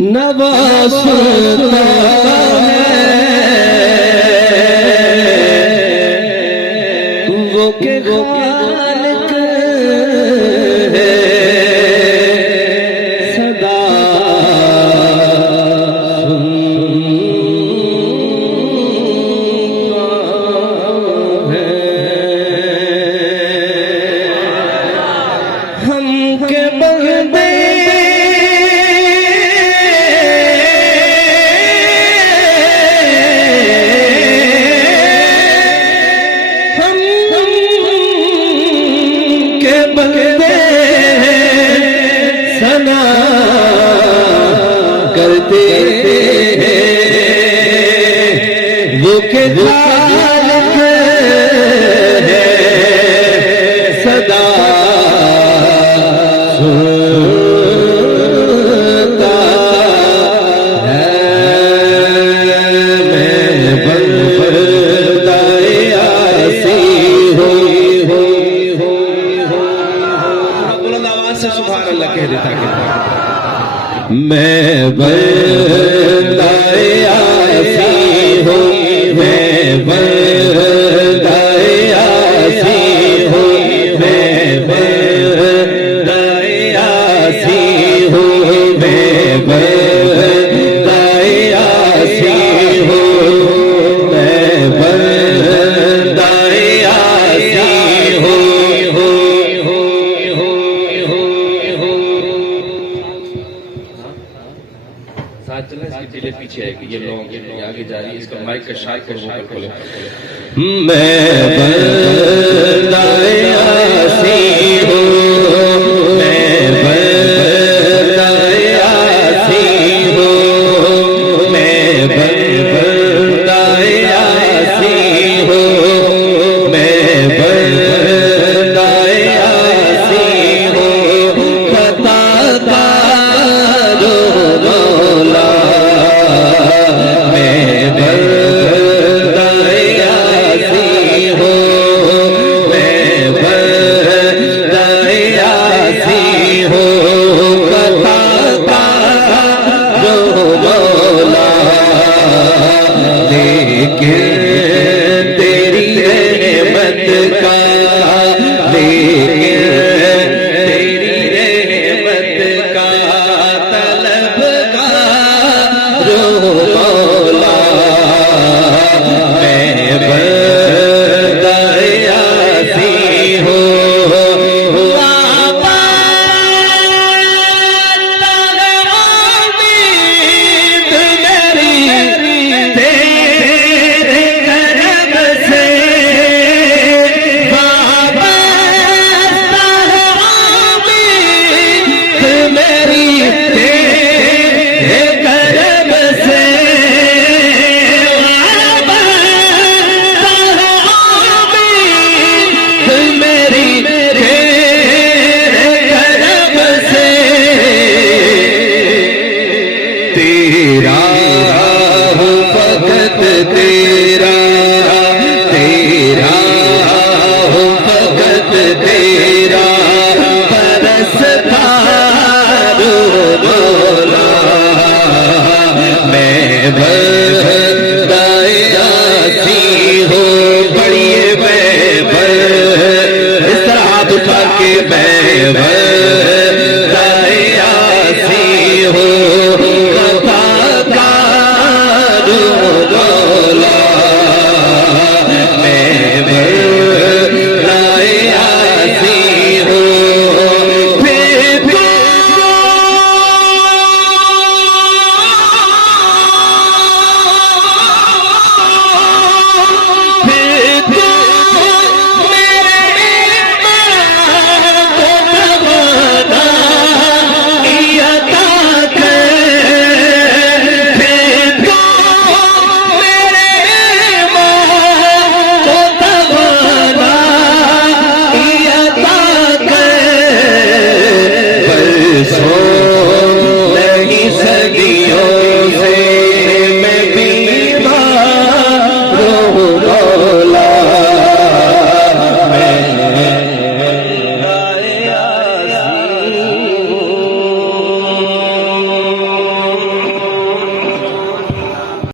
نوازتا ہے وہ کہ خالق ہے صدا ہے ہم کے بندے کرتے ہیں وہ کہ خالق ہے صدا سنتا ہے میں بندہ یاسی بلند آواز سے سبحان اللہ کہہ دیتا کہ میں بندہ یاسی ہوں میں بندہ یاسی ہوں میں بندہ یاسی ہوں میں بندہ یاسی ہوں میں بندہ یاسی ہوں چلے پیچھے ہے کہ یہ لوگ آگے جا رہی ہے اس کا مائک کا شاید کر وہ کھولے میں